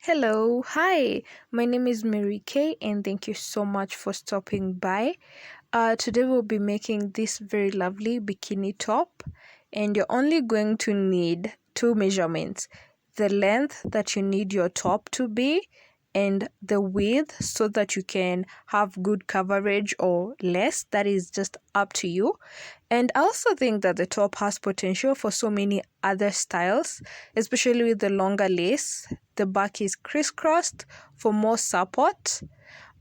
Hello, hi. My name is Mary Kay, and thank you so much for stopping by. Today we'll be making this very lovely bikini top, and you're only going to need two measurements: the length that you need your top to be, and the width so that you can have good coverage or less. That is just up to you. And I also think that the top has potential for so many other styles, especially with the longer lace. The back is crisscrossed for more support.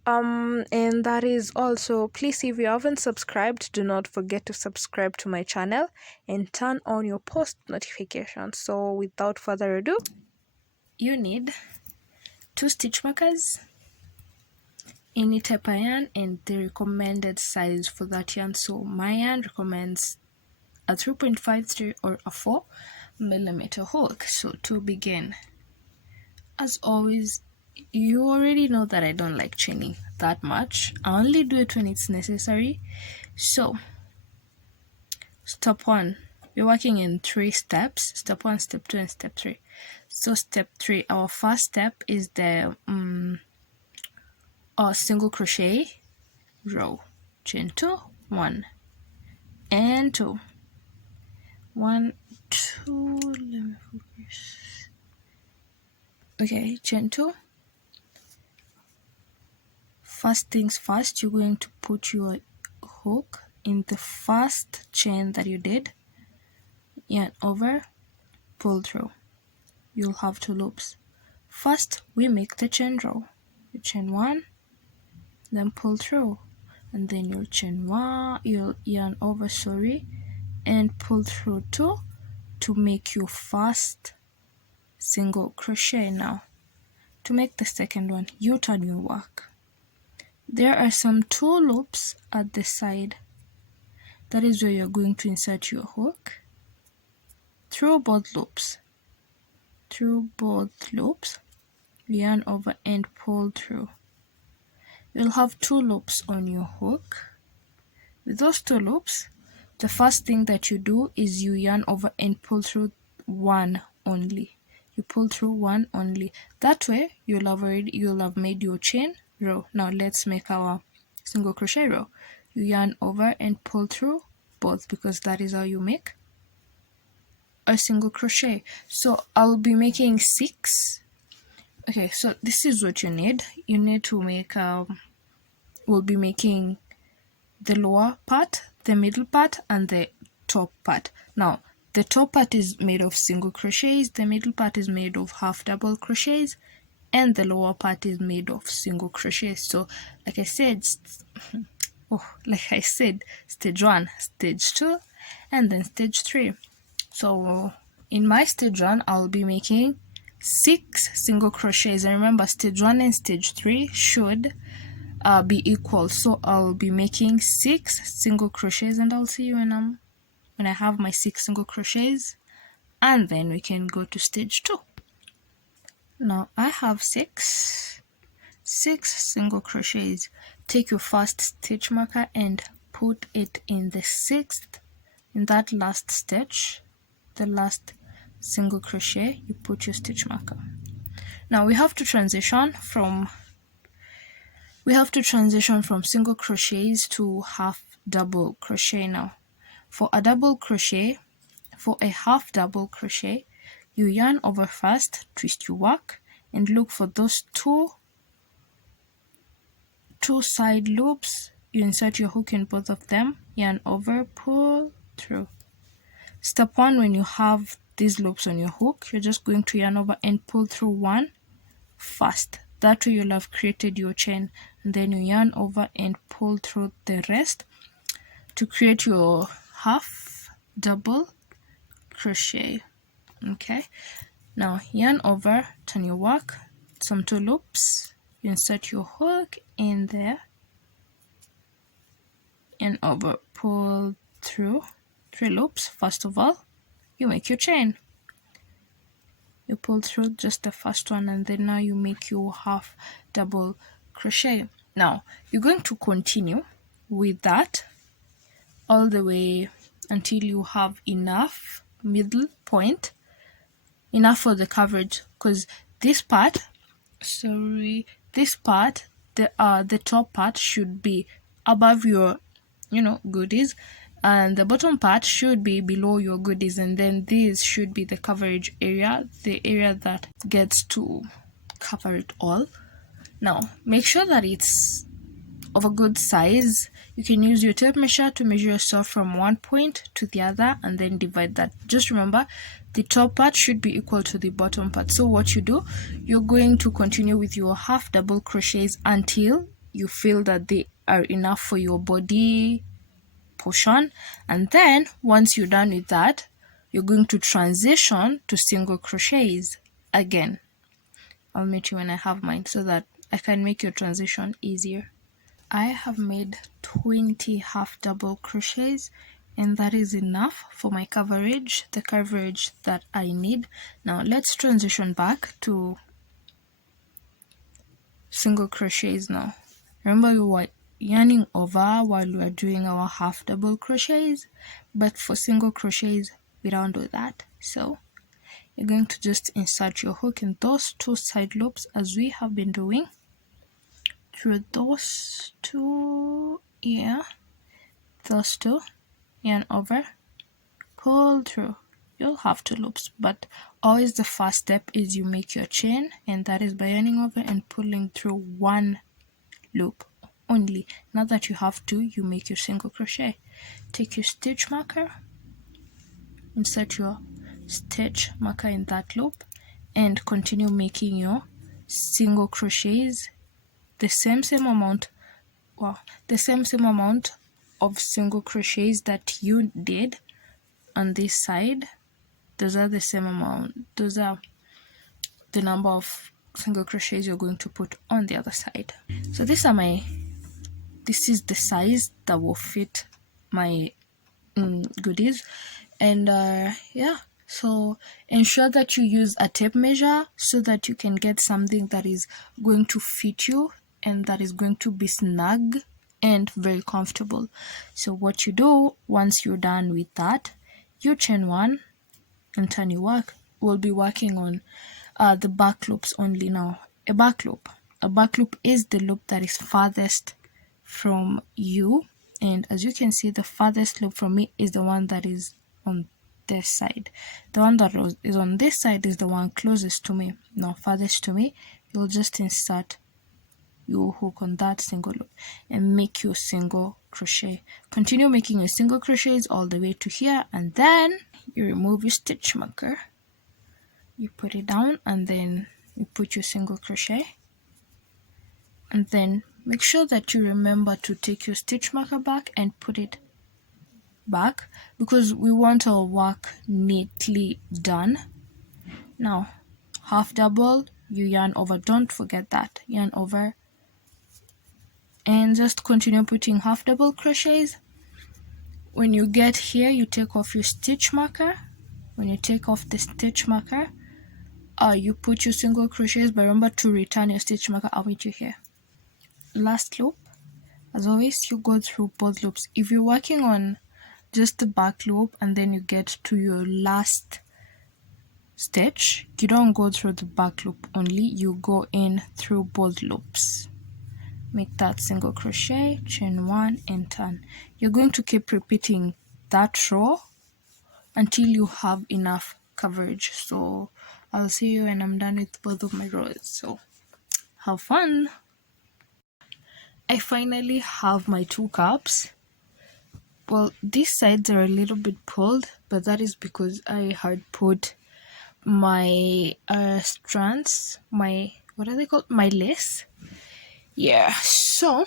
And that is also, please, if you haven't subscribed, do not forget to subscribe to my channel and turn on your post notifications. So without further ado, you need two stitch markers, any type of yarn, and the recommended size for that yarn. So my yarn recommends a 3.53 or a 4mm hook. So to begin, as always, you already know that I don't like chaining that much. I only do it when it's necessary. So step one, we're working in 3 steps: step 1, step 2, and step 3. So step 3, our first step is the single crochet row, chain 2, 1 and 2, 1, 2, let me focus. Okay, chain 2. First things first, you're going to put your hook in the first chain that you did, yarn over, pull through. You'll have 2 loops. First, we make the chain row. You chain 1, then pull through, and then you'll chain 1, you'll yarn over, and pull through 2 to make your first single crochet. Now, to make the second one, you turn your work. There are some 2 loops at the side. That is where you're going to insert your hook through both loops. Yarn over and pull through. You'll have 2 loops on your hook. With those 2 loops, the first thing that you do is you yarn over and pull through 1 only. You pull through 1 only. That way you'll have made your chain row. Now let's make our single crochet row. You yarn over and pull through both, because that is how you make a single crochet. So I'll be making 6. Okay, so this is what you need. You need to make we'll be making the lower part, the middle part, and the top part. Now the top part is made of single crochets, the middle part is made of half double crochets, and the lower part is made of single crochets. So like I said, stage 1, stage 2, and then stage 3. So in my stage 1, I'll be making 6 single crochets, and remember, stage 1 and stage 3 should be equal. So I'll be making 6 single crochets, and I'll see you when I have my 6 single crochets, and then we can go to stage 2. Now I have 6 single crochets. Take your first stitch marker and put it in the 6th, in that last stitch, the last single crochet. You put your stitch marker. Now we have to transition from single crochets to half double crochet. Now for a half double crochet, you yarn over first, twist your work, and look for those two side loops. You insert your hook in both of them, yarn over, pull through. Step 1, when you have these loops on your hook, you're just going to yarn over and pull through 1 first. That way you'll have created your chain, and then you yarn over and pull through the rest to create your half double crochet. Okay, now yarn over, turn your work, some 2 loops, you insert your hook in there, and over, pull through 3 loops. First of all, you make your chain. You pull through just the first one, and then now you make your half double crochet. Now you're going to continue with that all the way until you have enough middle point, enough for the coverage, because this part sorry, this part, the top part should be above your goodies, and the bottom part should be below your goodies, and then this should be the coverage area, the area that gets to cover it all. Now make sure that it's of a good size. You can use your tape measure to measure yourself from one point to the other and then divide that. Just remember, the top part should be equal to the bottom part. So what you do, you're going to continue with your half double crochets until you feel that they are enough for your body portion, and then once you're done with that, you're going to transition to single crochets again. I'll meet you when I have mine so that I can make your transition easier. I have made 20 half double crochets, and that is enough for my coverage, the coverage that I need. Now let's transition back to single crochets now. Remember, we were yarning over while we were doing our half double crochets, but for single crochets we don't do that. So you're going to just insert your hook in those two side loops as we have been doing, through those two, those two, yarn over, pull through. You'll have two loops, but always the first step is you make your chain, and that is by yarning over and pulling through one loop only. Now that you have two, you make your single crochet. Take your stitch marker, insert your stitch marker in that loop, and continue making your single crochets, the same amount of single crochets that you did on this side. Those are the same amount, those are the number of single crochets you're going to put on the other side. So this is the size that will fit my goodies, and so ensure that you use a tape measure so that you can get something that is going to fit you and that is going to be snug and very comfortable. So what you do once you're done with that, you chain one and turn your work. We'll be working on the back loops only now. A back loop is the loop that is farthest from you, and as you can see, the farthest loop from me is the one that is on this side. The one that is on this side is the one closest to me. Now farthest to me, you'll just insert your hook on that single loop and make your single crochet. Continue making your single crochets all the way to here, and then you remove your stitch marker, you put it down, and then you put your single crochet, and then make sure that you remember to take your stitch marker back and put it back, because we want our work neatly done. Now half double, you yarn over, don't forget that, yarn over, and just continue putting half double crochets. When you get here, you take off your stitch marker. When you take off the stitch marker, you put your single crochets, but remember to return your stitch marker. I'll meet you here. Last loop, as always, you go through both loops. If you're working on just the back loop and then you get to your last stitch, you don't go through the back loop only, you go in through both loops. Make that single crochet, chain one, and turn. You're going to keep repeating that row until you have enough coverage. So I'll see you when I'm done with both of my rows. So have fun. I finally have my two cups. Well, these sides are a little bit pulled, but that is because I had put my strands, my, what are they called? My lace. Yeah, so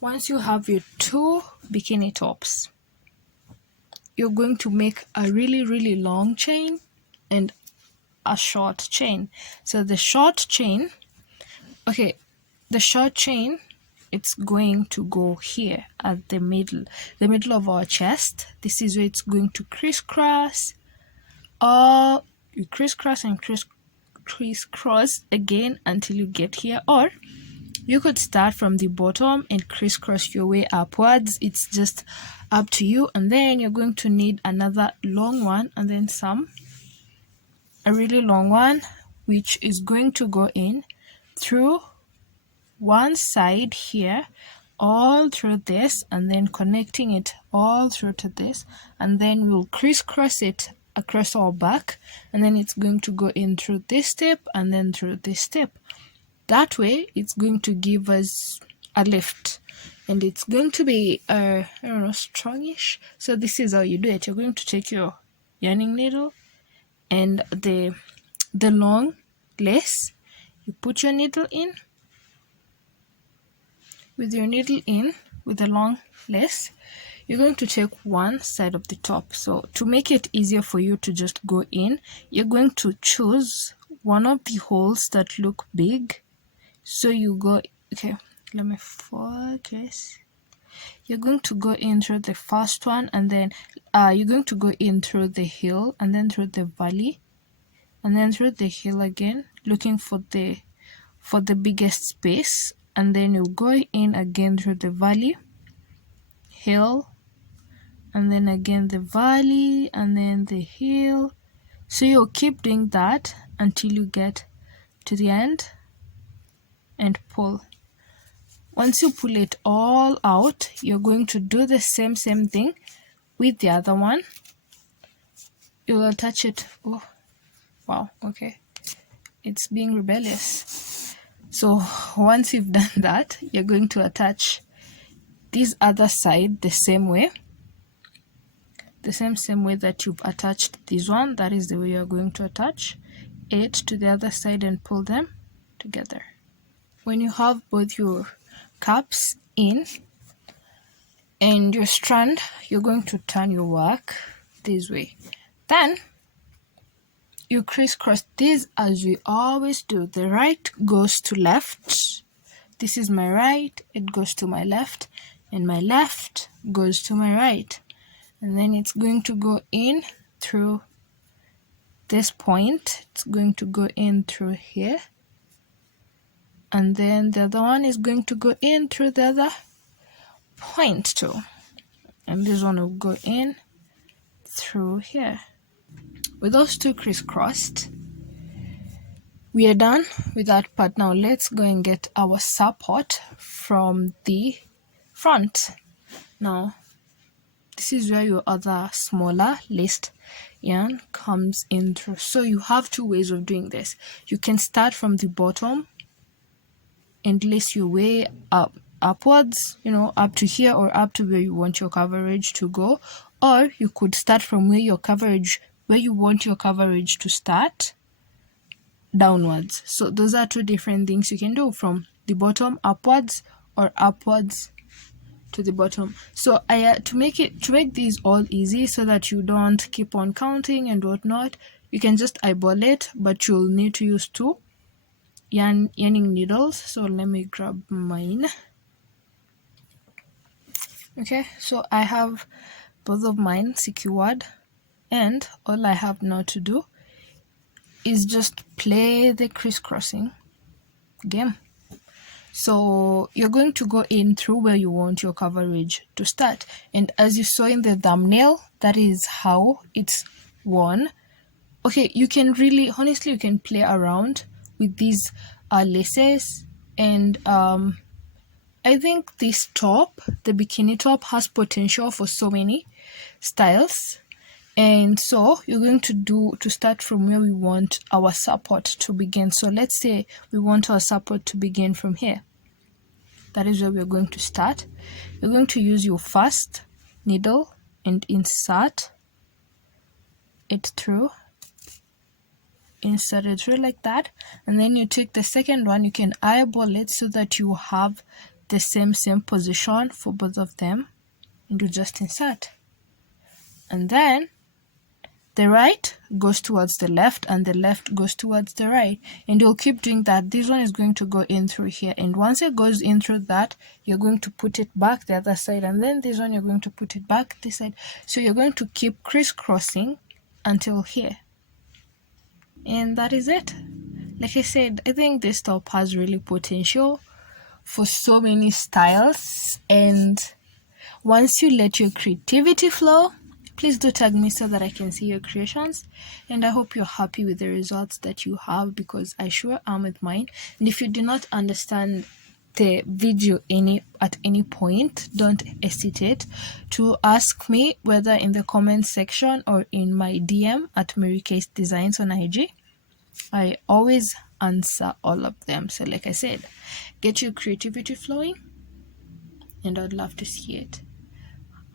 once you have your two bikini tops, you're going to make a really long chain and a short chain. So the short chain, it's going to go here at the middle of our chest. This is where it's going to crisscross. You crisscross and crisscross again until you get here, or you could start from the bottom and crisscross your way upwards. It's just up to you. And then you're going to need another long one, and then a really long one, which is going to go in through one side here, all through this, and then connecting it all through to this, and then we'll crisscross it across our back, and then it's going to go in through this step and then through this step. That way it's going to give us a lift, and it's going to be I don't know, strongish. So this is how you do it. You're going to take your yarning needle and the long lace, you put your needle in. With your needle in with the long lace, you're going to take one side of the top. So to make it easier for you to just go in, you're going to choose one of the holes that look big. So you go, okay, let me focus. You're going to go in through the first one, and then you're going to go in through the heel, and then through the valley, and then through the heel again, looking for the biggest space. And then you go in again through the valley, heel, and then again the valley, and then the heel. So you'll keep doing that until you get to the end and pull. Once you pull it all out, you're going to do the same thing with the other one. You will attach it. Oh wow, okay, it's being rebellious. So once you've done that, you're going to attach this other side the same way, the same way that you've attached this one. That is the way you're going to attach it to the other side and pull them together. When you have both your caps in and your strand, you're going to turn your work this way. Then you crisscross this as we always do. The right goes to left. This is my right, it goes to my left, and my left goes to my right. And then it's going to go in through this point. It's going to go in through here. And then the other one is going to go in through the other point too. And this one will go in through here. With those two crisscrossed, we are done with that part. Now let's go and get our support from the front. Now this is where your other smaller laced yarn comes in through. So you have two ways of doing this. You can start from the bottom and lace your way upwards, up to here or up to where you want your coverage to go, or you could start from where you want your coverage to start downwards. So those are two different things you can do, from the bottom upwards or upwards to the bottom. So to make these all easy so that you don't keep on counting and whatnot, you can just eyeball it, but you'll need to use two yarning needles. So let me grab mine. Okay, so I have both of mine secured, and all I have now to do is just play the crisscrossing game. So you're going to go in through where you want your coverage to start, and as you saw in the thumbnail, that is how it's worn. Okay, you can really, honestly, you can play around with these laces, and I think this top, the bikini top, has potential for so many styles. And so you're going to start from where we want our support to begin. So let's say we want our support to begin from here. That is where we're going to start. You're going to use your first needle and insert it through. Insert it through like that. And then you take the second one, you can eyeball it so that you have the same position for both of them, and you just insert. And then the right goes towards the left and the left goes towards the right, and you'll keep doing that. This one is going to go in through here, and once it goes in through that, you're going to put it back the other side, and then this one you're going to put it back this side. So you're going to keep crisscrossing until here, and that is it. Like I said, I think this top has really potential for so many styles, and once you let your creativity flow, Please do tag me so that I can see your creations, and I hope you're happy with the results that you have, because I sure am with mine. And if you do not understand the video at any point, don't hesitate to ask me, whether in the comment section or in my DM at Mary Kay's Designs on IG. I always answer all of them. So like I said, get your creativity flowing, and I'd love to see it.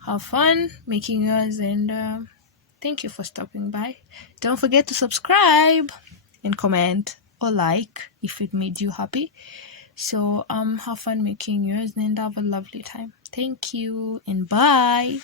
Have fun making yours, and thank you for stopping by. Don't forget to subscribe and comment or like if it made you happy. So have fun making yours, and have a lovely time. Thank you, and bye.